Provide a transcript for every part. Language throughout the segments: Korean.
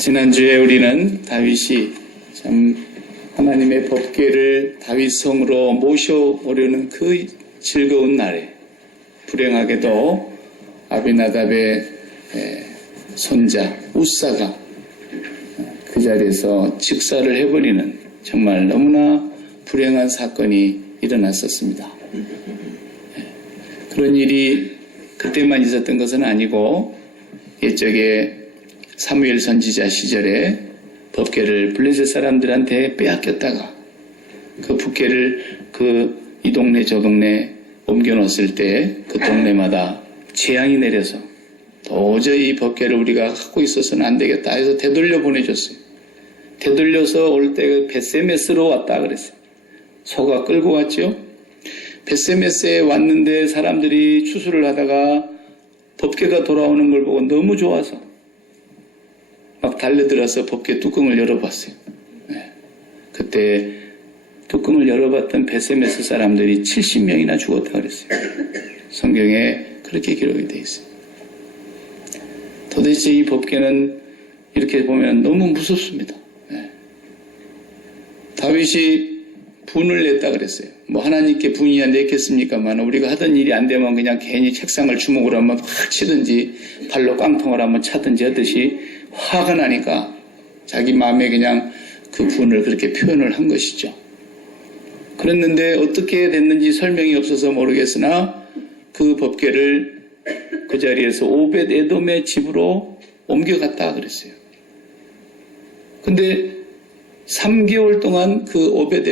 지난주에 우리는 다윗이 참 하나님의 법궤를 다윗성으로 모셔오려는 그 즐거운 날에 불행하게도 아비나답의 손자 우사가 그 자리에서 즉사를 해버리는 정말 너무나 불행한 사건이 일어났었습니다. 그런 일이 그때만 있었던 것은 아니고 옛적에 사무엘 선지자 시절에 법궤를 블레셋 사람들한테 빼앗겼다가 그 법궤를 이 동네 저 동네 옮겨놓았을 때 그 동네마다 재앙이 내려서 도저히 이 법궤를 우리가 갖고 있어서는 안 되겠다 해서 되돌려 보내줬어요. 되돌려서 올 때 베세메스로 왔다 그랬어요. 소가 끌고 왔죠. 베세메스에 왔는데 사람들이 추수를 하다가 법궤가 돌아오는 걸 보고 너무 좋아서 막 달려들어서 법궤 뚜껑을 열어봤어요. 그때 뚜껑을 열어봤던 베세메스 사람들이 70명이나 죽었다 그랬어요. 성경에 그렇게 기록이 되어 있어요. 도대체 이 법궤는 이렇게 보면 너무 무섭습니다. 다윗이 분을 냈다 그랬어요. 뭐 하나님께 분이야 냈겠습니까만 우리가 하던 일이 안 되면 그냥 괜히 책상을 주먹으로 한번 확 치든지 발로 깡통을 한번 차든지 하듯이 화가 나니까 자기 마음에 그냥 그 분을 그렇게 표현을 한 것이죠. 그랬는데 어떻게 됐는지 설명이 없어서 모르겠으나 그 법궤를 그 자리에서 오벳 에돔의 집으로 옮겨갔다 그랬어요. 근데 3개월 동안 그 오벳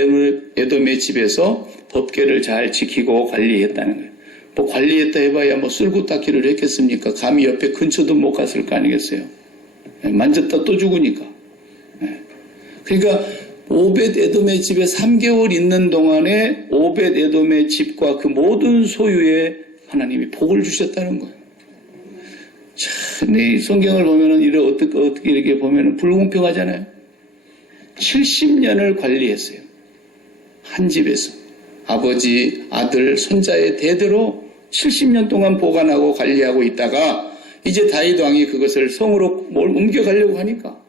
에돔의 집에서 법궤를 잘 지키고 관리했다는 거예요. 뭐 관리했다 해봐야 뭐 쓸고 닦기를 했겠습니까? 감히 옆에 근처도 못 갔을 거 아니겠어요? 만졌다 또 죽으니까. 그러니까 오벳 에돔의 집에 3개월 있는 동안에 오벳 에돔의 집과 그 모든 소유에 하나님이 복을 주셨다는 거예요. 참, 이 성경을 보면은 어떻게 이렇게 보면은 불공평하잖아요. 70년을 관리했어요. 한 집에서. 아버지, 아들, 손자의 대대로 70년 동안 보관하고 관리하고 있다가 이제 다윗 왕이 그것을 성으로 뭘 옮겨가려고 하니까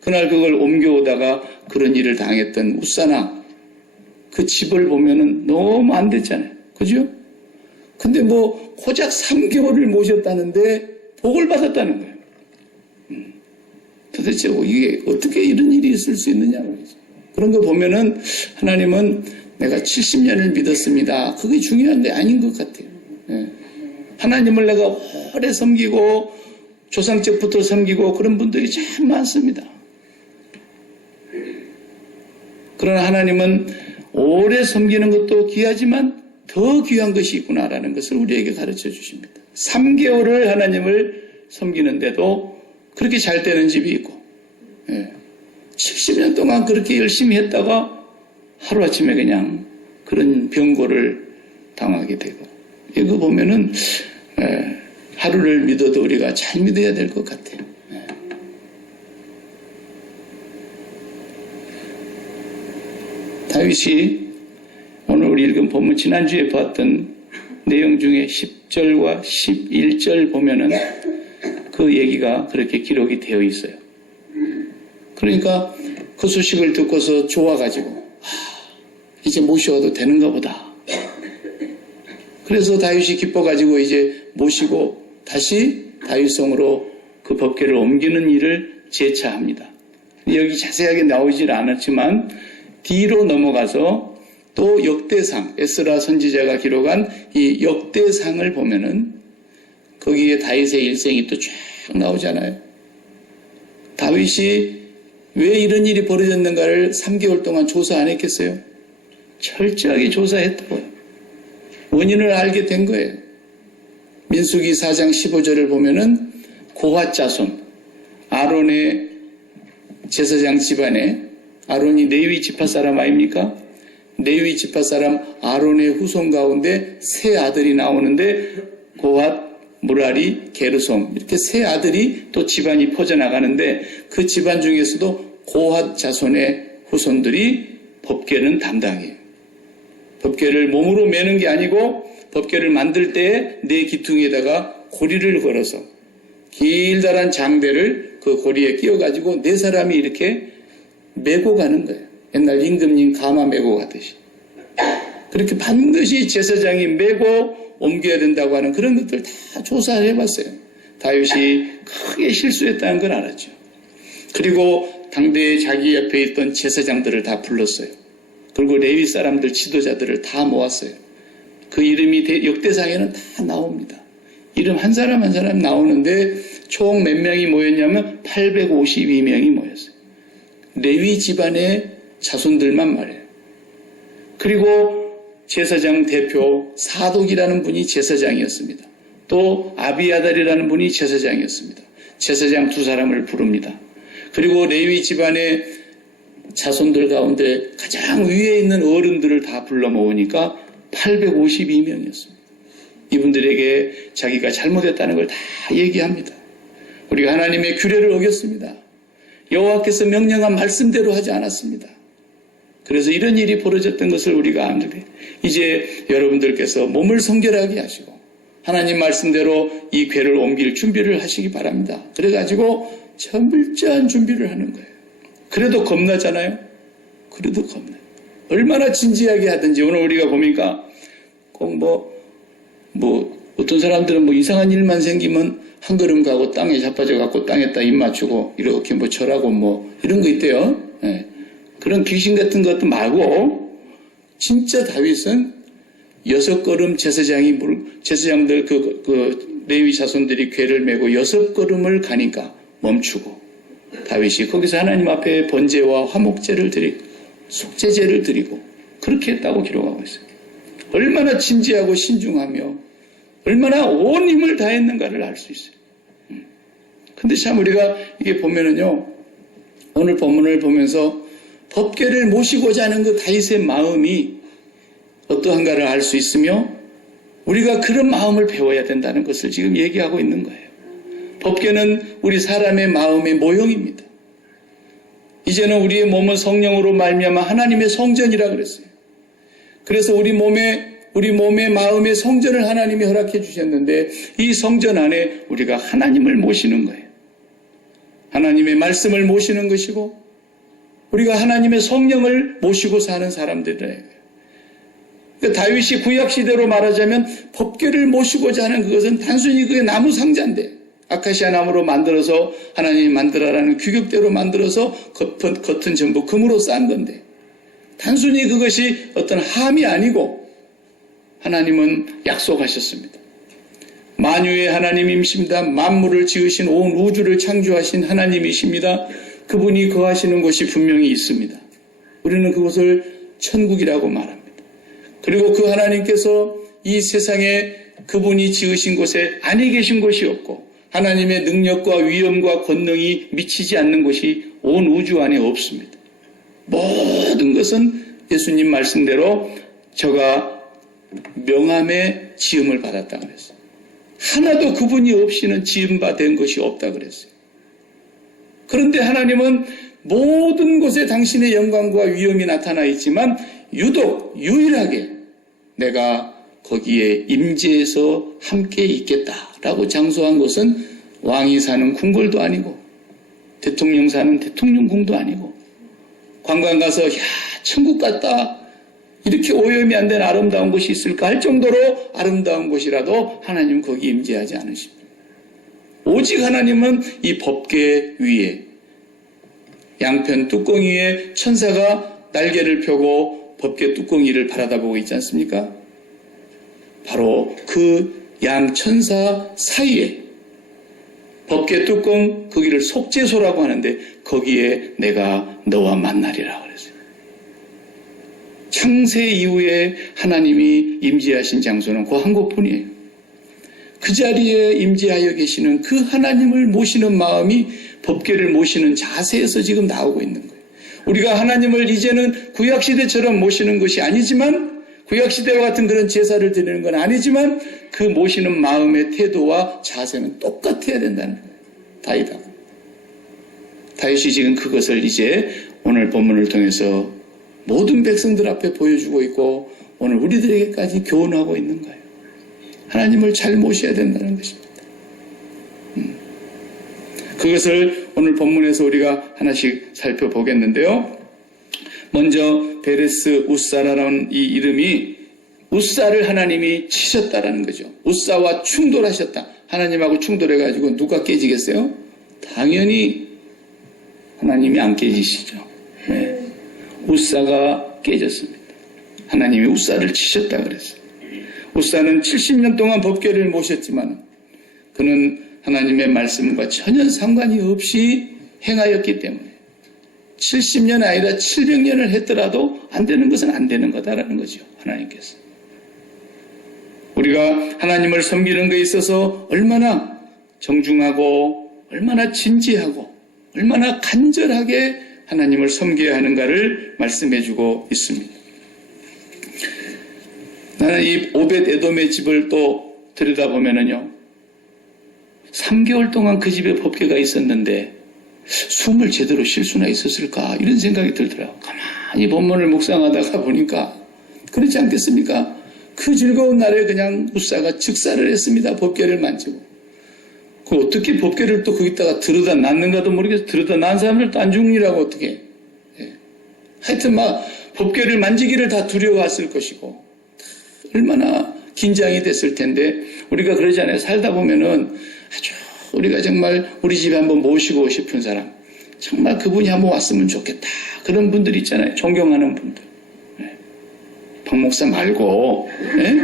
그날 그걸 옮겨오다가 그런 일을 당했던 우사나 그 집을 보면은 너무 안 됐잖아요. 그죠? 근데 뭐 고작 3개월을 모셨다는데 복을 받았다는 거예요. 도대체 이게 어떻게 이런 일이 있을 수 있느냐 말이죠. 그런 거 보면은 하나님은 내가 70년을 믿었습니다. 그게 중요한 게 아닌 것 같아요. 하나님을 내가 오래 섬기고 조상 때부터 섬기고 그런 분들이 참 많습니다. 그러나 하나님은 오래 섬기는 것도 귀하지만 더 귀한 것이 있구나라는 것을 우리에게 가르쳐 주십니다. 3개월을 하나님을 섬기는데도 그렇게 잘 되는 집이 있고 70년 동안 그렇게 열심히 했다가 하루아침에 그냥 그런 병고를 당하게 되고 이거 보면은 하루를 믿어도 우리가 잘 믿어야 될 것 같아요. 다윗이 오늘 우리 읽은 본문 지난주에 봤던 내용 중에 10절과 11절 보면은 그 얘기가 그렇게 기록이 되어 있어요. 그러니까 그 소식을 듣고서 좋아가지고 이제 모셔도 되는가 보다. 그래서 다윗이 기뻐가지고 이제 모시고 다시 다윗성으로 그 법궤를 옮기는 일을 재차합니다. 여기 자세하게 나오질 않았지만 뒤로 넘어가서 또 역대상, 에스라 선지자가 기록한 이 역대상을 보면은 거기에 다윗의 일생이 또 쫙 나오잖아요. 다윗이 왜 이런 일이 벌어졌는가를 3개월 동안 조사 안 했겠어요? 철저하게 조사했다고요. 원인을 알게 된 거예요. 민수기 4장 15절을 보면은 고핫 자손, 아론의 제사장 집안에 아론이 레위 지파 사람 아닙니까? 레위 지파 사람 아론의 후손 가운데 세 아들이 나오는데 고핫, 무라리, 게르솜 이렇게 세 아들이 또 집안이 퍼져나가는데 그 집안 중에서도 고핫 자손의 후손들이 법궤는 담당해요. 법궤를 몸으로 매는 게 아니고 법궤를 만들 때 내 기퉁에다가 고리를 걸어서 길다란 장대를 그 고리에 끼워가지고 네 사람이 이렇게 메고 가는 거예요. 옛날 임금님 가마 메고 가듯이. 그렇게 반드시 제사장이 메고 옮겨야 된다고 하는 그런 것들 다 조사를 해봤어요. 다윗이 크게 실수했다는 걸 알았죠. 그리고 당대에 자기 옆에 있던 제사장들을 다 불렀어요. 그리고 레위 사람들 지도자들을 다 모았어요. 그 이름이 역대상에는 다 나옵니다. 이름 한 사람 한 사람 나오는데 총 몇 명이 모였냐면 852명이 모였어요. 레위 집안의 자손들만 말해요. 그리고 제사장 대표 사독이라는 분이 제사장이었습니다. 또 아비아달이라는 분이 제사장이었습니다. 제사장 두 사람을 부릅니다. 그리고 레위 집안의 자손들 가운데 가장 위에 있는 어른들을 다 불러 모으니까 852명이었습니다. 이분들에게 자기가 잘못했다는 걸 다 얘기합니다. 우리가 하나님의 규례를 어겼습니다. 여호와께서 명령한 말씀대로 하지 않았습니다. 그래서 이런 일이 벌어졌던 것을 우리가 압니다. 이제 여러분들께서 몸을 성결하게 하시고 하나님 말씀대로 이 궤를 옮길 준비를 하시기 바랍니다. 그래가지고 철저한 준비를 하는 거예요. 그래도 겁나잖아요. 그래도 겁나요. 얼마나 진지하게 하든지 오늘 우리가 보니까 꼭 어떤 사람들은 이상한 일만 생기면 한 걸음 가고 땅에 자빠져 갖고 땅에다 입 맞추고 이렇게 절하고 이런 거 있대요. 네. 그런 귀신 같은 것도 말고 진짜 다윗은 6걸음 제사장들 레위 자손들이 궤를 메고 6걸음을 가니까 멈추고 다윗이 거기서 하나님 앞에 번제와 화목제를 드리고 속죄제를 드리고 그렇게 했다고 기록하고 있어요. 얼마나 진지하고 신중하며 얼마나 온 힘을 다했는가를 알 수 있어요. 근데 참 우리가 이게 보면은요, 오늘 본문을 보면서 법궤를 모시고자 하는 그 다윗의 마음이 어떠한가를 알 수 있으며 우리가 그런 마음을 배워야 된다는 것을 지금 얘기하고 있는 거예요. 법궤는 우리 사람의 마음의 모형입니다. 이제는 우리의 몸은 성령으로 말미암아 하나님의 성전이라 그랬어요. 그래서 우리 몸의 마음의 성전을 하나님이 허락해 주셨는데 이 성전 안에 우리가 하나님을 모시는 거예요. 하나님의 말씀을 모시는 것이고 우리가 하나님의 성령을 모시고 사는 사람들이에요. 그러니까 다윗이 구약시대로 말하자면 법궤를 모시고자 하는 그것은 단순히 그게 나무 상자인데 아카시아 나무로 만들어서 하나님이 만들어라는 규격대로 만들어서 겉은 전부 금으로 싼 건데 단순히 그것이 어떤 함이 아니고 하나님은 약속하셨습니다. 만유의 하나님이십니다. 만물을 지으신 온 우주를 창조하신 하나님이십니다. 그분이 거하시는 곳이 분명히 있습니다. 우리는 그곳을 천국이라고 말합니다. 그리고 그 하나님께서 이 세상에 그분이 지으신 곳에 아니 계신 곳이 없고 하나님의 능력과 위엄과 권능이 미치지 않는 곳이 온 우주 안에 없습니다. 모든 것은 예수님 말씀대로 저가 명함의 지음을 받았다 그랬어요. 하나도 그분이 없이는 지음받은 것이 없다 그랬어요. 그런데 하나님은 모든 곳에 당신의 영광과 위엄이 나타나 있지만 유일하게 내가 거기에 임재해서 함께 있겠다라고 장소한 것은 왕이 사는 궁궐도 아니고 대통령 사는 대통령궁도 아니고 관광 가서 천국 같다 이렇게 오염이 안 된 아름다운 곳이 있을까 할 정도로 아름다운 곳이라도 하나님 거기 임재하지 않으십니다. 오직 하나님은 이 법궤 위에 양편 뚜껑 위에 천사가 날개를 펴고 법궤 뚜껑 위를 바라다보고 있지 않습니까? 바로 그 양 천사 사이에 법궤 뚜껑 거기를 속죄소라고 하는데 거기에 내가 너와 만나리라 그랬어요. 창세 이후에 하나님이 임재하신 장소는 그 한 곳뿐이에요. 그 자리에 임재하여 계시는 그 하나님을 모시는 마음이 법궤를 모시는 자세에서 지금 나오고 있는 거예요. 우리가 하나님을 이제는 구약시대처럼 모시는 것이 아니지만 구약시대와 같은 그런 제사를 드리는 건 아니지만 그 모시는 마음의 태도와 자세는 똑같아야 된다는 거예요. 다윗이 지금 그것을 이제 오늘 본문을 통해서 모든 백성들 앞에 보여주고 있고 오늘 우리들에게까지 교훈하고 있는 거예요. 하나님을 잘 모셔야 된다는 것입니다. 그것을 오늘 본문에서 우리가 하나씩 살펴보겠는데요. 먼저 베레스 우사라라는 이 이름이 우사를 하나님이 치셨다라는 거죠. 우사와 충돌하셨다. 하나님하고 충돌해가지고 누가 깨지겠어요? 당연히 하나님이 안 깨지시죠. 네. 우사가 깨졌습니다. 하나님이 우사를 치셨다 그랬어요. 우사는 70년 동안 법궤를 모셨지만 그는 하나님의 말씀과 전혀 상관이 없이 행하였기 때문에 70년 아니라 700년을 했더라도 안 되는 것은 안 되는 거다라는 거죠. 하나님께서. 우리가 하나님을 섬기는 것에 있어서 얼마나 정중하고 얼마나 진지하고 얼마나 간절하게 하나님을 섬겨야 하는가를 말씀해주고 있습니다. 나는 이 오벳 에돔의 집을 또 들여다보면은요, 3개월 동안 그 집에 법궤가 있었는데 숨을 제대로 쉴 수나 있었을까 이런 생각이 들더라고요. 가만히 본문을 묵상하다가 보니까 그렇지 않겠습니까? 그 즐거운 날에 그냥 우사가 즉사를 했습니다. 법궤를 만지고. 그 어떻게 법궤를 또 거기다가 들여다 놨는가도 모르겠어요. 들여다 난 사람들 또 안 죽으라고 어떻게. 예. 하여튼 막 법궤를 만지기를 다 두려워했을 것이고 얼마나 긴장이 됐을 텐데 우리가 그러잖아요. 살다 보면은 아주 우리가 정말 우리 집에 한번 모시고 싶은 사람 정말 그분이 한번 왔으면 좋겠다. 그런 분들 있잖아요. 존경하는 분들. 네. 박 목사 말고 네?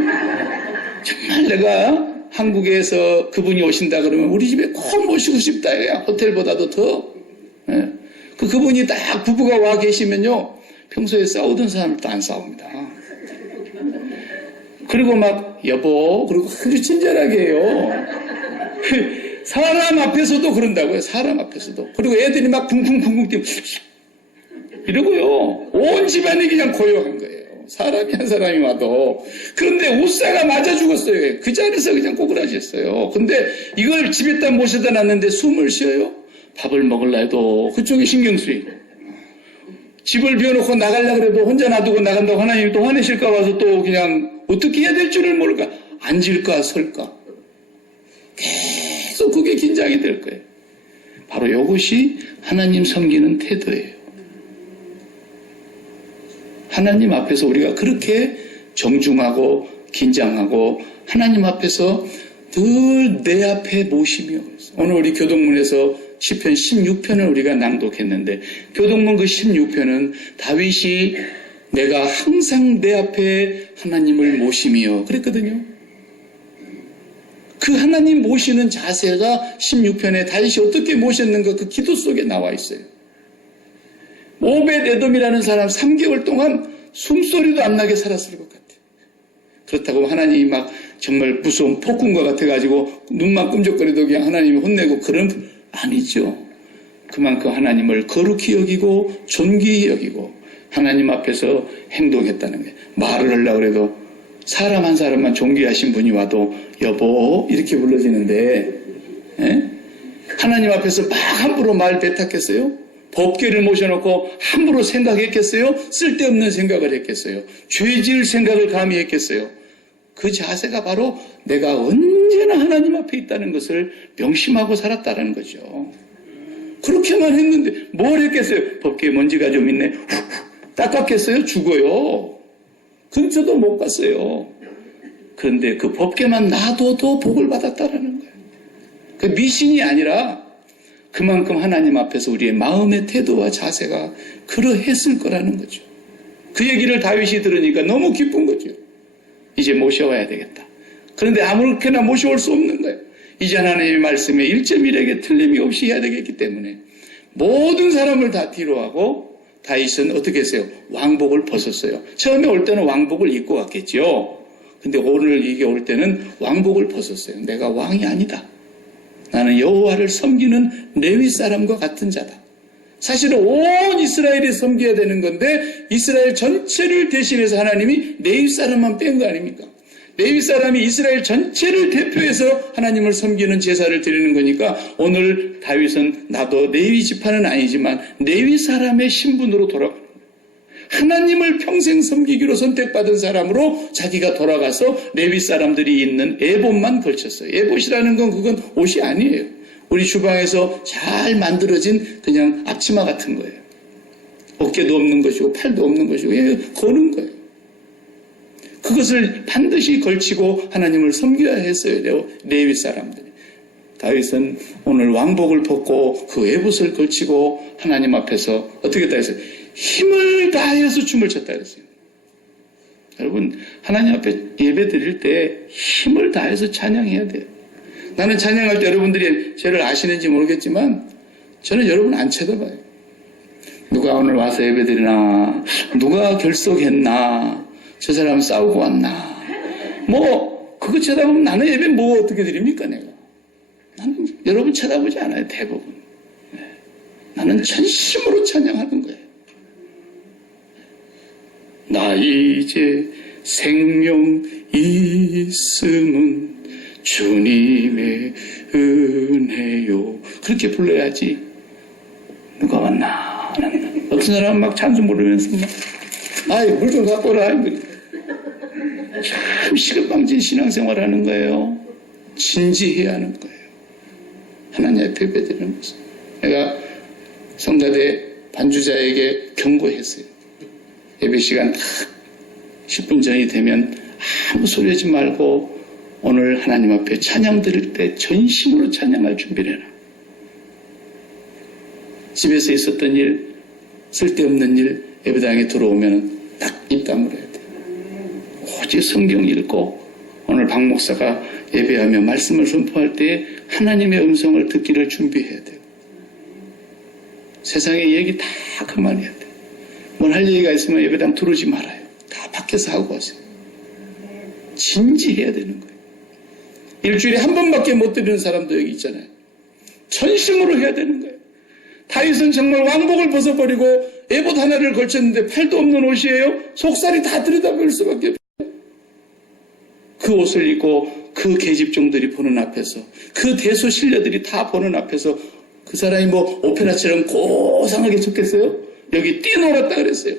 정말 내가 한국에서 그분이 오신다 그러면 우리 집에 꼭 모시고 싶다. 호텔보다도 더. 네? 그분이 딱 부부가 와 계시면요. 평소에 싸우던 사람들도 안 싸웁니다. 그리고 막 여보 그리고 아주 친절하게 해요. 사람 앞에서도 그런다고요. 사람 앞에서도. 그리고 애들이 막 쿵쿵쿵쿵 뛰면 이러고요. 온 집안이 그냥 고요한 거예요. 사람이 한 사람이 와도. 그런데 우사가 맞아 죽었어요. 그 자리에서 그냥 꼬꾸라졌어요. 근데 이걸 집에다 모셔다 놨는데 숨을 쉬어요. 밥을 먹으려 해도 그쪽에 신경 쓰이고. 집을 비워놓고 나가려고 해도 혼자 놔두고 나간다고 하나님이 또 화내실까 봐서 또 그냥 어떻게 해야 될 줄을 모를까. 앉을까 설까. 계속 그게 긴장이 될 거예요. 바로 이것이 하나님 섬기는 태도예요. 하나님 앞에서 우리가 그렇게 정중하고 긴장하고 하나님 앞에서 늘 내 앞에 모시며 오늘 우리 교동문에서 시편 16편을 우리가 낭독했는데 교동문 그 16편은 다윗이 내가 항상 내 앞에 하나님을 모시며 그랬거든요. 그 하나님 모시는 자세가 16편에 다윗이 어떻게 모셨는가 그 기도 속에 나와 있어요. 오벳 에돔이라는 사람 3개월 동안 숨소리도 안 나게 살았을 것 같아요. 그렇다고 하나님이 막 정말 무서운 폭군과 같아가지고 눈만 끔적거려도 그냥 하나님이 혼내고 그런 아니죠. 그만큼 하나님을 거룩히 여기고 존귀히 여기고 하나님 앞에서 행동했다는 거예요. 말을 하려고 해도 사람 한 사람만 존귀하신 분이 와도 여보 이렇게 불러지는데 에? 하나님 앞에서 막 함부로 말 뱉었겠어요? 법궤를 모셔놓고 함부로 생각했겠어요? 쓸데없는 생각을 했겠어요? 죄 지을 생각을 감히 했겠어요? 그 자세가 바로 내가 언제나 하나님 앞에 있다는 것을 명심하고 살았다는 거죠. 그렇게만 했는데 뭘 했겠어요? 법궤에 먼지가 좀 있네. 닦았겠어요? 죽어요. 근처도 못 갔어요. 그런데 그 법궤만 놔둬도 복을 받았다라는 거예요. 그 미신이 아니라 그만큼 하나님 앞에서 우리의 마음의 태도와 자세가 그러했을 거라는 거죠. 그 얘기를 다윗이 들으니까 너무 기쁜 거죠. 이제 모셔와야 되겠다. 그런데 아무렇게나 모셔올 수 없는 거예요. 이제 하나님의 말씀에 1.1에게 틀림이 없이 해야 되겠기 때문에 모든 사람을 다 뒤로 하고 다윗은 어떻게 했어요? 왕복을 벗었어요. 처음에 올 때는 왕복을 입고 왔겠죠. 근데 오늘 이게 올 때는 왕복을 벗었어요. 내가 왕이 아니다. 나는 여호와를 섬기는 레위 사람과 같은 자다. 사실은 온 이스라엘이 섬겨야 되는 건데 이스라엘 전체를 대신해서 하나님이 레위 사람만 뺀 거 아닙니까? 레위 사람이 이스라엘 전체를 대표해서 하나님을 섬기는 제사를 드리는 거니까 오늘 다윗은 나도 레위 지파는 아니지만 레위 사람의 신분으로 돌아가는 거예요. 하나님을 평생 섬기기로 선택받은 사람으로 자기가 돌아가서 레위 사람들이 있는 에봇만 걸쳤어요. 에봇이라는 건 그건 옷이 아니에요. 우리 주방에서 잘 만들어진 그냥 앞치마 같은 거예요. 어깨도 없는 것이고 팔도 없는 것이고 거는 거예요. 그것을 반드시 걸치고 하나님을 섬겨야 했어요. 레위 사람들이. 다윗은 오늘 왕복을 벗고 그 에봇을 걸치고 하나님 앞에서 어떻게 했다 했어요? 힘을 다해서 춤을 췄다 그랬어요. 여러분, 하나님 앞에 예배 드릴 때 힘을 다해서 찬양해야 돼요. 나는 찬양할 때 여러분들이 저를 아시는지 모르겠지만 저는 여러분 안 쳐다봐요. 누가 오늘 와서 예배 드리나, 누가 결석했나, 저 사람 싸우고 왔나, 그거 쳐다보면 나는 예배 어떻게 드립니까, 내가? 나는 여러분 쳐다보지 않아요, 대부분. 나는 전심으로 찬양하는 거예요. 나 이제 생명 있음은 주님의 은혜요. 그렇게 불러야지. 누가 왔나? 어떤 사람은 막 찬송 부르면서 물 좀 갖고 오라. 참 시급방진 신앙생활 하는 거예요. 진지해야 하는 거예요. 하나님 앞에 예배드리는 모습. 내가 성가대 반주자에게 경고했어요. 예배 시간 딱 10분 전이 되면 아무 소리 하지 말고 오늘 하나님 앞에 찬양 드릴 때 전심으로 찬양할 준비를 해라. 집에서 있었던 일, 쓸데없는 일, 예배당에 들어오면 딱 입 다물어야 돼. 오직 성경 읽고 오늘 박 목사가 예배하며 말씀을 선포할 때 하나님의 음성을 듣기를 준비해야 돼요. 세상의 얘기 다 그만해야 돼. 뭘 할 얘기가 있으면 예배당 들어오지 말아요. 다 밖에서 하고 하세요. 진지해야 되는 거예요. 일주일에 한 번밖에 못 드리는 사람도 여기 있잖아요. 전심으로 해야 되는 거예요. 다윗은 정말 왕복을 벗어버리고 에봇 하나를 걸쳤는데 팔도 없는 옷이에요. 속살이 다 들여다볼 수밖에 없어요. 그 옷을 입고 그 계집종들이 보는 앞에서, 그 대소신녀들이 다 보는 앞에서 그 사람이 오페라처럼 고상하게 쳤겠어요? 여기 뛰놀았다 그랬어요.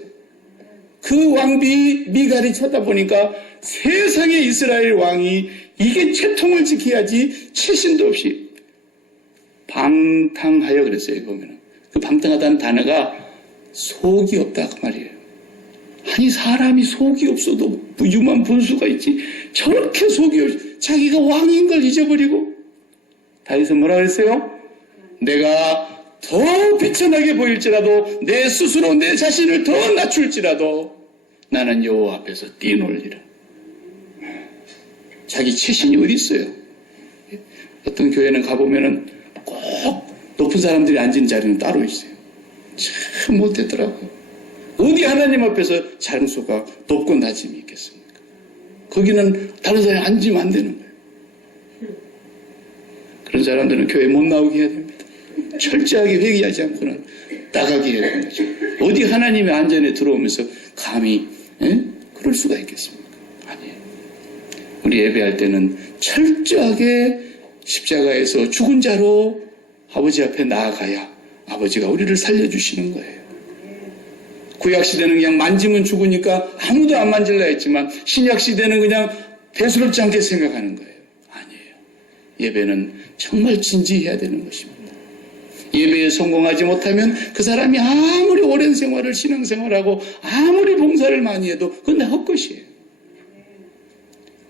그 왕비 미갈이 쳐다보니까 세상의 이스라엘 왕이 이게 채통을 지켜야지 채신도 없이 방탕하여 그랬어요. 보면은 그 방탕하다는 단어가 속이 없다 그 말이에요. 아니 사람이 속이 없어도 유만 분수가 있지 저렇게 속이 없이 자기가 왕인 걸 잊어버리고. 다윗은 뭐라 그랬어요? 내가 더 비천하게 보일지라도 내 스스로 내 자신을 더 낮출지라도 나는 여호와 앞에서 뛰놀리라. 자기 체신이 어디 있어요? 어떤 교회는 가보면은 꼭 높은 사람들이 앉은 자리는 따로 있어요. 참 못되더라고요. 어디 하나님 앞에서 장소가 높고 낮음이 있겠습니까? 거기는 다른 사람이 앉으면 안 되는 거예요. 그런 사람들은 교회 못 나오게 해야 됩니다. 철저하게 회개하지 않고는 나가게 해야 되는 거죠. 어디 하나님의 안전에 들어오면서 감히 그럴 수가 있겠습니까? 아니에요. 우리 예배할 때는 철저하게 십자가에서 죽은 자로 아버지 앞에 나아가야 아버지가 우리를 살려주시는 거예요. 구약시대는 그냥 만지면 죽으니까 아무도 안 만질라 했지만 신약시대는 그냥 대수롭지 않게 생각하는 거예요. 아니에요. 예배는 정말 진지해야 되는 것입니다. 예배에 성공하지 못하면 그 사람이 아무리 오랜 생활을 신앙생활하고 아무리 봉사를 많이 해도 그건 다 헛것이에요.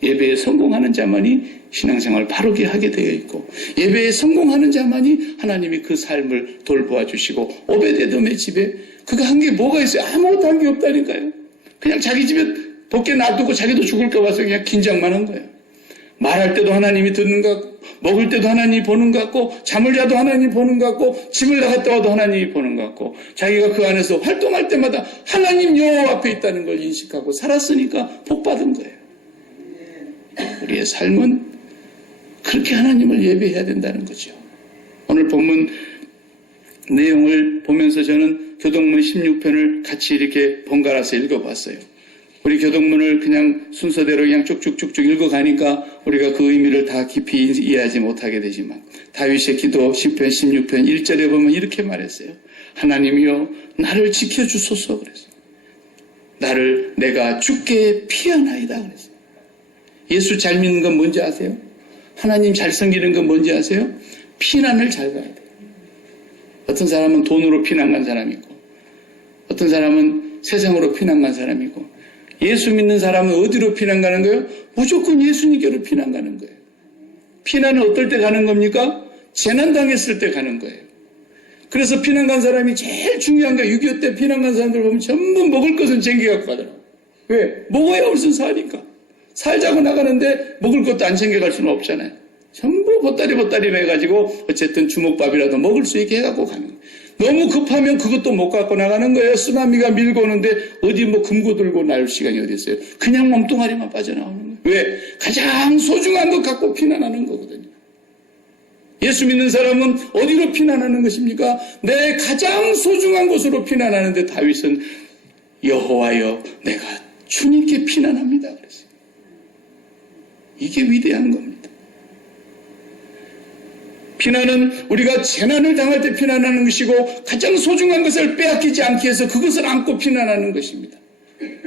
예배에 성공하는 자만이 신앙생활을 바르게 하게 되어 있고 예배에 성공하는 자만이 하나님이 그 삶을 돌보아 주시고 오베데돔의 집에 그가 한 게 뭐가 있어요? 아무것도 한 게 없다니까요. 그냥 자기 집에 밖에 놔두고 자기도 죽을까 봐서 그냥 긴장만 한 거예요. 말할 때도 하나님이 듣는 것 같고 먹을 때도 하나님이 보는 것 같고 잠을 자도 하나님이 보는 것 같고 집을 나갔다 와도 하나님이 보는 것 같고 자기가 그 안에서 활동할 때마다 하나님 여호와 앞에 있다는 걸 인식하고 살았으니까 복 받은 거예요. 우리의 삶은 그렇게 하나님을 예배해야 된다는 거죠. 오늘 본문 내용을 보면서 저는 교동문 16편을 같이 이렇게 번갈아서 읽어봤어요. 우리 교동문을 그냥 순서대로 그냥 쭉쭉쭉쭉 읽어가니까 우리가 그 의미를 다 깊이 이해하지 못하게 되지만 다윗의 기도 10편 16편 1절에 보면 이렇게 말했어요. 하나님이여 나를 지켜주소서 그랬어요. 나를 내가 죽게 피하나이다 그랬어요. 예수 잘 믿는 건 뭔지 아세요? 하나님 잘 섬기는 건 뭔지 아세요? 피난을 잘 가야 돼요. 어떤 사람은 돈으로 피난 간 사람이 있고, 어떤 사람은 세상으로 피난 간 사람이 있고, 예수 믿는 사람은 어디로 피난 가는 거예요? 무조건 예수님께로 피난 가는 거예요. 피난은 어떨 때 가는 겁니까? 재난 당했을 때 가는 거예요. 그래서 피난 간 사람이 제일 중요한 거, 6.25 때 피난 간 사람들 보면 전부 먹을 것은 챙겨갖고 가더라고요. 왜? 먹어야 무슨 사니까. 살자고 나가는데 먹을 것도 안 챙겨갈 수는 없잖아요. 전부 보따리 매가지고 어쨌든 주먹밥이라도 먹을 수 있게 해갖고 가는 거예요. 너무 급하면 그것도 못 갖고 나가는 거예요. 쓰나미가 밀고 오는데 어디 뭐 금고 들고 날 시간이 어디 있어요. 그냥 몸뚱아리만 빠져나오는 거예요. 왜? 가장 소중한 것 갖고 피난하는 거거든요. 예수 믿는 사람은 어디로 피난하는 것입니까? 내 가장 소중한 곳으로 피난하는데 다윗은 여호와여 내가 주님께 피난합니다 그랬어요. 이게 위대한 겁니다. 피난은 우리가 재난을 당할 때 피난하는 것이고 가장 소중한 것을 빼앗기지 않기 위해서 그것을 안고 피난하는 것입니다.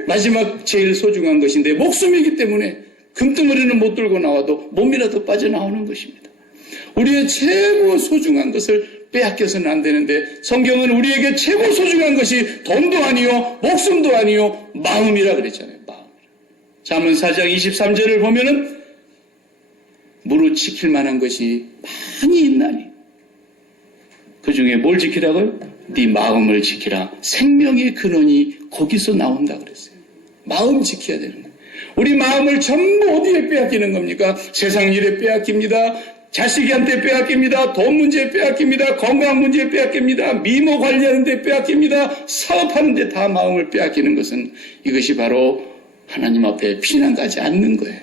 마지막 제일 소중한 것인데 목숨이기 때문에 금덩어리는 못 들고 나와도 몸이라도 빠져나오는 것입니다. 우리의 최고 소중한 것을 빼앗겨서는 안 되는데 성경은 우리에게 최고 소중한 것이 돈도 아니요 목숨도 아니요 마음이라 그랬잖아요. 마음. 잠언 4장 23절을 보면은 무릇 지킬 만한 것이 많이 있나니 그 중에 뭘 지키라고요? 네 마음을 지키라. 생명의 근원이 거기서 나온다 그랬어요. 마음 지켜야 되는 거예요. 우리 마음을 전부 어디에 빼앗기는 겁니까? 세상 일에 빼앗깁니다. 자식한테 빼앗깁니다. 돈 문제에 빼앗깁니다. 건강 문제에 빼앗깁니다. 미모 관리하는 데 빼앗깁니다. 사업하는 데 다 마음을 빼앗기는 것은 이것이 바로 하나님 앞에 피난 가지 않는 거예요.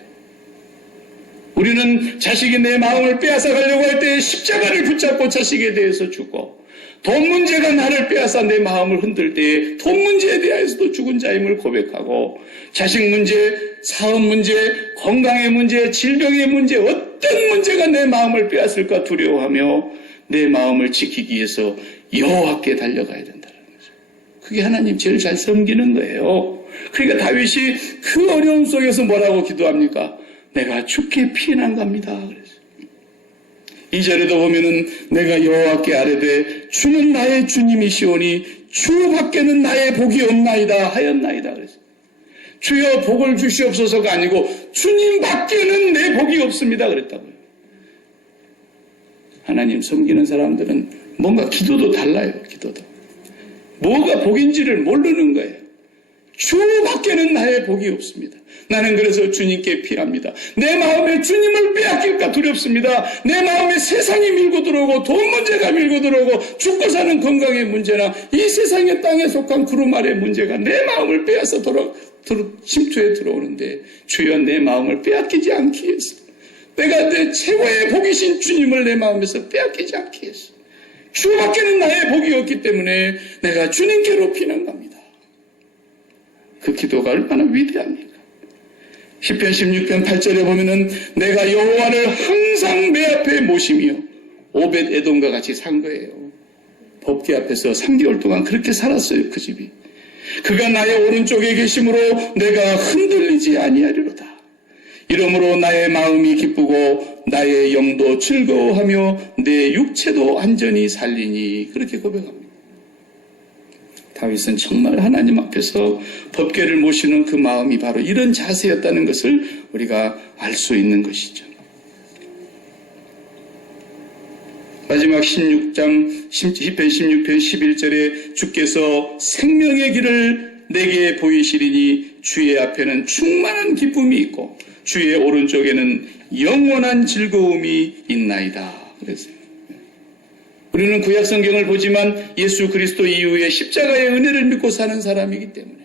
우리는 자식이 내 마음을 빼앗아 가려고 할 때 십자가를 붙잡고 자식에 대해서 죽고 돈 문제가 나를 빼앗아 내 마음을 흔들 때에 돈 문제에 대해서도 죽은 자임을 고백하고 자식 문제, 사업 문제, 건강의 문제, 질병의 문제 어떤 문제가 내 마음을 빼앗을까 두려워하며 내 마음을 지키기 위해서 여호와께 달려가야 된다는 거죠. 그게 하나님 제일 잘 섬기는 거예요. 그러니까 다윗이 그 어려움 속에서 뭐라고 기도합니까? 내가 주께 피난 갑니다. 그랬어요. 2절에도 보면은 내가 여호와께 아뢰되 주는 나의 주님이시오니 주 밖에는 나의 복이 없나이다 하였나이다 그랬어요. 주여 복을 주시옵소서가 아니고 주님 밖에는 내 복이 없습니다 그랬다고요. 하나님 섬기는 사람들은 뭔가 기도도 달라요. 기도도. 뭐가 복인지를 모르는 거예요. 주 밖에는 나의 복이 없습니다. 나는 그래서 주님께 피합니다. 내 마음에 주님을 빼앗길까 두렵습니다. 내 마음에 세상이 밀고 들어오고 돈 문제가 밀고 들어오고 죽고 사는 건강의 문제나 이 세상의 땅에 속한 구름 아래 문제가 내 마음을 빼앗아 침투에 들어오는데 주여 내 마음을 빼앗기지 않기 위해서 내가 내 최고의 복이신 주님을 내 마음에서 빼앗기지 않기 위해서 주 밖에는 나의 복이 없기 때문에 내가 주님께로 피난 갑니다. 그 기도가 얼마나 위대합니까? 시편 16편 8절에 보면은 내가 여호와를 항상 내 앞에 모시며 오벳 에돔과 같이 산 거예요. 법궤 앞에서 3개월 동안 그렇게 살았어요. 그 집이. 그가 나의 오른쪽에 계심으로 내가 흔들리지 아니하리로다. 이러므로 나의 마음이 기쁘고 나의 영도 즐거워하며 내 육체도 안전히 살리니 그렇게 고백합니다. 다윗은 정말 하나님 앞에서 법궤를 모시는 그 마음이 바로 이런 자세였다는 것을 우리가 알 수 있는 것이죠. 마지막 16장 시편 16편 11절에 주께서 생명의 길을 내게 보이시리니 주의 앞에는 충만한 기쁨이 있고 주의 오른쪽에는 영원한 즐거움이 있나이다. 그랬어요. 우리는 구약 성경을 보지만 예수 그리스도 이후에 십자가의 은혜를 믿고 사는 사람이기 때문에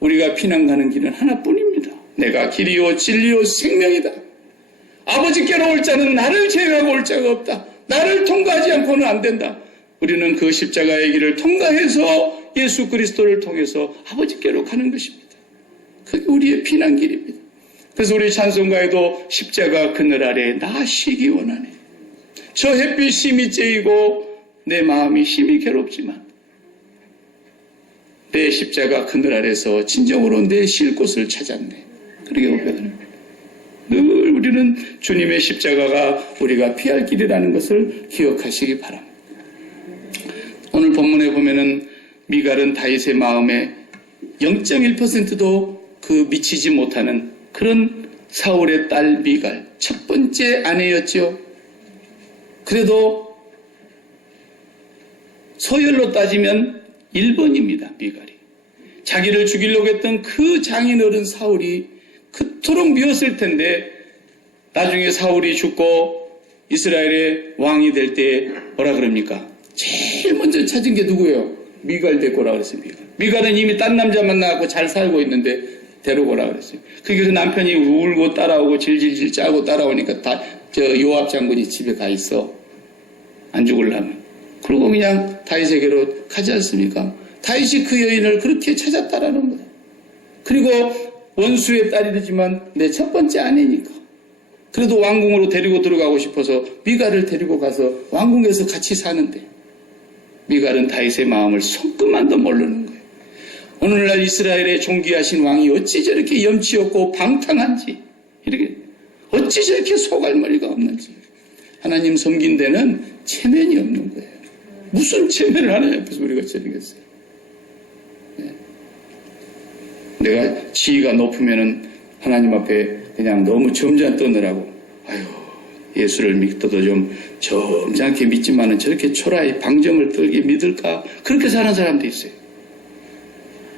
우리가 피난 가는 길은 하나뿐입니다. 내가 길이요 진리요 생명이다. 아버지께로 올 자는 나를 제외하고 올 자가 없다. 나를 통과하지 않고는 안 된다. 우리는 그 십자가의 길을 통과해서 예수 그리스도를 통해서 아버지께로 가는 것입니다. 그게 우리의 피난 길입니다. 그래서 우리 찬송가에도 십자가 그늘 아래 나 쉬기 원하네. 저 햇빛 심히 쬐이고 내 마음이 심히 괴롭지만 내 십자가 그늘 아래서 진정으로 내 쉴 곳을 찾았네. 그렇게 고백하는 거예요. 늘 우리는 주님의 십자가가 우리가 피할 길이라는 것을 기억하시기 바랍니다. 오늘 본문에 보면은 미갈은 다윗의 마음에 0.1%도 미치지 못하는 그런 사울의 딸 미갈, 첫 번째 아내였죠. 그래도 서열로 따지면 1번입니다. 미갈이. 자기를 죽이려고 했던 그 장인어른 사울이 그토록 미웠을 텐데 나중에 사울이 죽고 이스라엘의 왕이 될 때 뭐라 그럽니까? 제일 먼저 찾은 게 누구예요? 미갈 데리고 오라 그랬어요. 미갈은 이미 딴 남자 만나고 잘 살고 있는데 데리고 오라 그랬어요. 그게 그 남편이 울고 따라오고 질질질 짜고 따라오니까 요압 장군이 집에 가 있어. 안 죽으려면. 그리고 그냥 다윗에게로 가지 않습니까? 다윗이 그 여인을 그렇게 찾았다라는 거예요. 그리고 원수의 딸이지만 내 첫 번째 아내니까. 그래도 왕궁으로 데리고 들어가고 싶어서 미갈을 데리고 가서 왕궁에서 같이 사는데 미갈은 다윗의 마음을 손끝만도 모르는 거예요. 오늘날 이스라엘의 존귀하신 왕이 어찌 저렇게 염치 없고 방탕한지, 이렇게 어찌 저렇게 소갈머리가 없는지. 하나님 섬긴 데는 체면이 없는 거예요. 무슨 체면을 하나님 앞에서 우리가 저리겠어요. 내가 지위가 높으면은 하나님 앞에 그냥 너무 점잖 떠느라고, 아유, 예수를 믿어도 좀 점잖게 믿지만은 저렇게 초라히 방정을 떨게 믿을까? 그렇게 사는 사람도 있어요.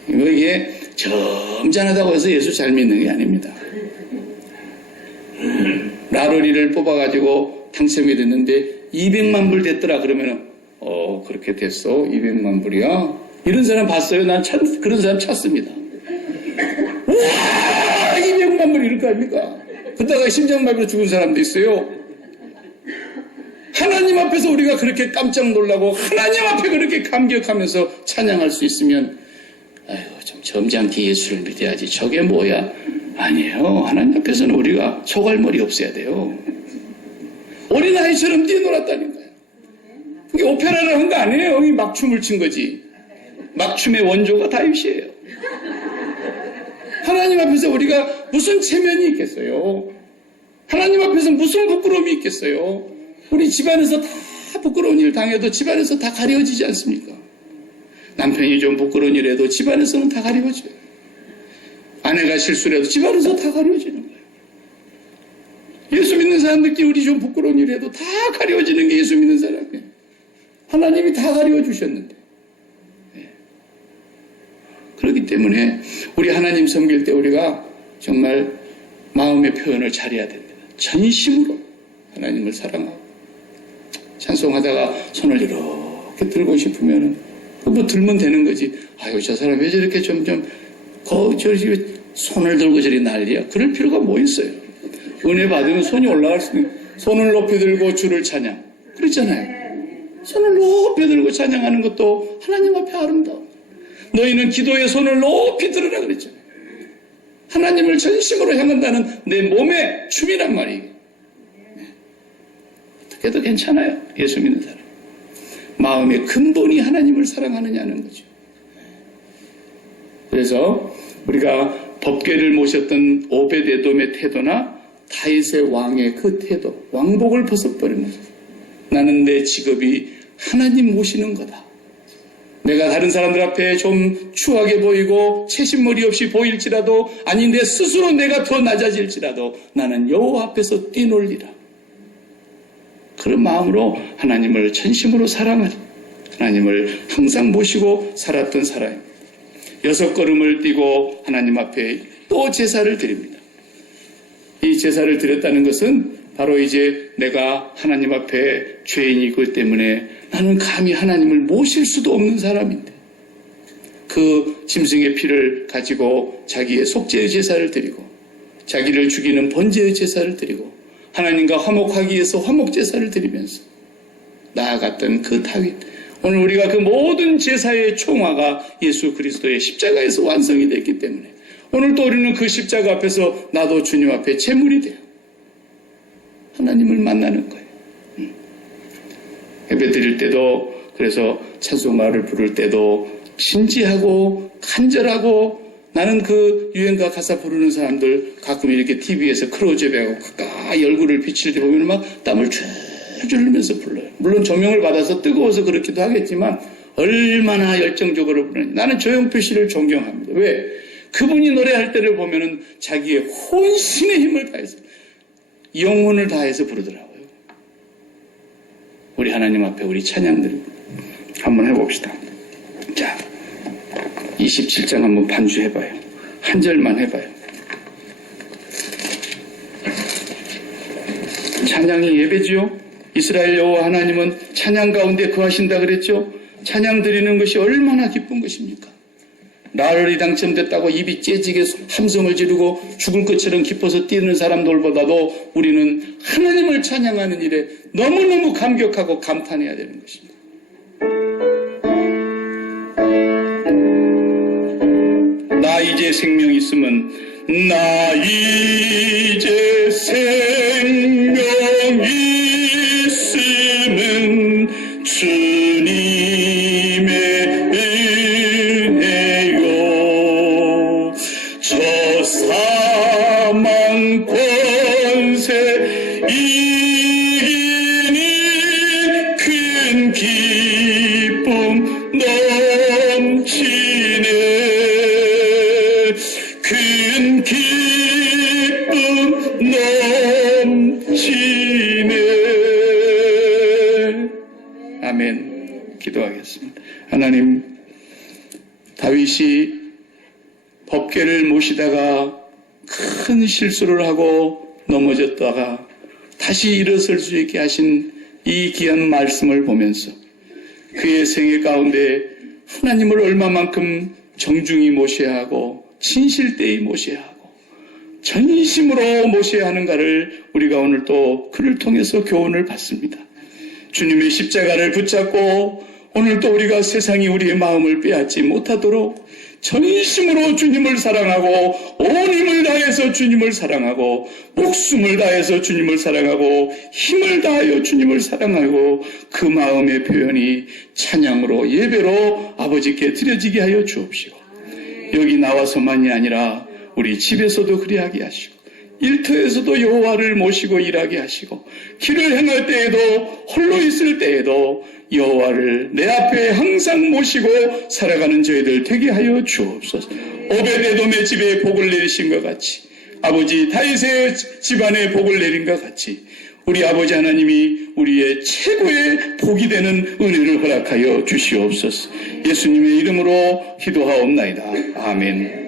이게 점잖하다고 해서 예수 잘 믿는 게 아닙니다. 라로리를 뽑아가지고 당첨이 됐는데 200만 불 됐더라 그러면은 그렇게 됐어? 200만 불이야? 이런 사람 봤어요? 난 그런 사람 찾습니다. 와, 200만 불 이럴 거 아닙니까? 그러다가 심장마비로 죽은 사람도 있어요. 하나님 앞에서 우리가 그렇게 깜짝 놀라고 하나님 앞에 그렇게 감격하면서 찬양할 수 있으면 아유, 좀 점잖게 예수를 믿어야지. 저게 뭐야? 아니에요. 하나님 앞에서는 우리가 소갈머리 없어야 돼요. 어린아이처럼 뛰어놀았다는 거예요. 그게 오페라를 한 거 아니에요. 여기 막춤을 춘 거지. 막춤의 원조가 다윗이에요. 하나님 앞에서 우리가 무슨 체면이 있겠어요? 하나님 앞에서 무슨 부끄러움이 있겠어요? 우리 집안에서 다 부끄러운 일 당해도 집안에서 다 가려지지 않습니까? 남편이 좀 부끄러운 일 해도 집안에서는 다 가려져요. 아내가 실수를 해도 집안에서 다 가려지는 거예요. 예수 믿는 사람들끼리 우리 좀 부끄러운 일 해도 다 가려지는 게 예수 믿는 사람이에요. 하나님이 다 가려주셨는데. 그렇기 때문에 우리 하나님 섬길 때 우리가 정말 마음의 표현을 잘해야 됩니다. 전심으로 하나님을 사랑하고 찬송하다가 손을 이렇게 들고 싶으면 뭐 들면 되는 거지. 아유, 저 사람 왜 저렇게 점점 저렇게 손을 들고 저리 난리야. 그럴 필요가 뭐 있어요. 은혜 받으면 손이 올라갈 수 있는, 손을 높이 들고 주를 찬양 그렇잖아요. 손을 높이 들고 찬양하는 것도 하나님 앞에 아름다워. 너희는 기도의 손을 높이 들으라 그랬잖아요. 하나님을 전심으로 향한다는 내 몸의 춤이란 말이에요. 어떻게 해도 괜찮아요. 예수 믿는 사람. 마음의 근본이 하나님을 사랑하느냐는 거죠. 그래서 우리가 법궤를 모셨던 오벳에돔의 태도나 다윗의 왕의 그 태도, 왕복을 벗어버리는 거죠. 나는 내 직업이 하나님 모시는 거다. 내가 다른 사람들 앞에 좀 추하게 보이고 채신머리 없이 보일지라도, 아니 내 스스로 내가 더 낮아질지라도 나는 여호와 앞에서 뛰놀리라. 그런 마음으로 하나님을 전심으로 사랑하는, 하나님을 항상 모시고 살았던 사람입니다. 6걸음을 뛰고 하나님 앞에 또 제사를 드립니다. 이 제사를 드렸다는 것은 바로 이제 내가 하나님 앞에 죄인이기 때문에 나는 감히 하나님을 모실 수도 없는 사람인데 그 짐승의 피를 가지고 자기의 속죄의 제사를 드리고 자기를 죽이는 번제의 제사를 드리고 하나님과 화목하기 위해서 화목 제사를 드리면서 나아갔던 그 다윗, 오늘 우리가 그 모든 제사의 총화가 예수 그리스도의 십자가에서 완성이 됐기 때문에 오늘 또 우리는 그 십자가 앞에서 나도 주님 앞에 제물이 돼요. 하나님을 만나는 거예요. 예배 드릴 때도, 그래서 찬송가를 부를 때도 진지하고 간절하고 나는 그 유행가 가사 부르는 사람들 가끔 이렇게 TV에서 크로즈업하고 가까이 얼굴을 비칠 때 보면 막 땀을 줄줄 흘리면서 불러요. 물론 조명을 받아서 뜨거워서 그렇기도 하겠지만 얼마나 열정적으로 부르는지. 나는 조용필 씨를 존경합니다. 왜? 그분이 노래할 때를 보면은 자기의 혼신의 힘을 다해서 영혼을 다해서 부르더라고요. 우리 하나님 앞에 우리 찬양들 한번 해봅시다. 자, 27장 한번 반주해봐요. 한 절만 해봐요. 찬양이 예배지요. 이스라엘 여호와 하나님은 찬양 가운데 거하신다 그랬죠. 찬양 드리는 것이 얼마나 기쁜 것입니까? 나를 당첨됐다고 입이 째지게 함성을 지르고 죽을 것처럼 기뻐서 뛰는 사람들보다도 우리는 하나님을 찬양하는 일에 너무너무 감격하고 감탄해야 되는 것입니다. 나 이제 생명 있으면 나 이제 생명 있으면 주님의 은혜요 저 사망 권세 이기는 큰 기쁨 넘치네 큰 기쁨 넘치네. 아멘. 기도하겠습니다. 하나님, 다윗이 법궤를 모시다가 큰 실수를 하고 넘어졌다가 다시 일어설 수 있게 하신 이 귀한 말씀을 보면서 그의 생애 가운데 하나님을 얼마만큼 정중히 모셔야 하고 진실되이 모셔야 하고 전심으로 모셔야 하는가를 우리가 오늘 또 그를 통해서 교훈을 받습니다. 주님의 십자가를 붙잡고 오늘 또 우리가 세상이 우리의 마음을 빼앗지 못하도록 전심으로 주님을 사랑하고 온 힘을 다해서 주님을 사랑하고 목숨을 다해서 주님을 사랑하고 힘을 다하여 주님을 사랑하고 그 마음의 표현이 찬양으로 예배로 아버지께 드려지게 하여 주옵시고 여기 나와서만이 아니라 우리 집에서도 그리하게 하시고 일터에서도 여호와를 모시고 일하게 하시고 길을 행할 때에도 홀로 있을 때에도 여호와를 내 앞에 항상 모시고 살아가는 저희들 되게 하여 주옵소서. 오베데돔의 집에 복을 내리신 것 같이 아버지 다윗의 집안에 복을 내린 것 같이 우리 아버지 하나님이 우리의 최고의 복이 되는 은혜를 허락하여 주시옵소서. 예수님의 이름으로 기도하옵나이다. 아멘.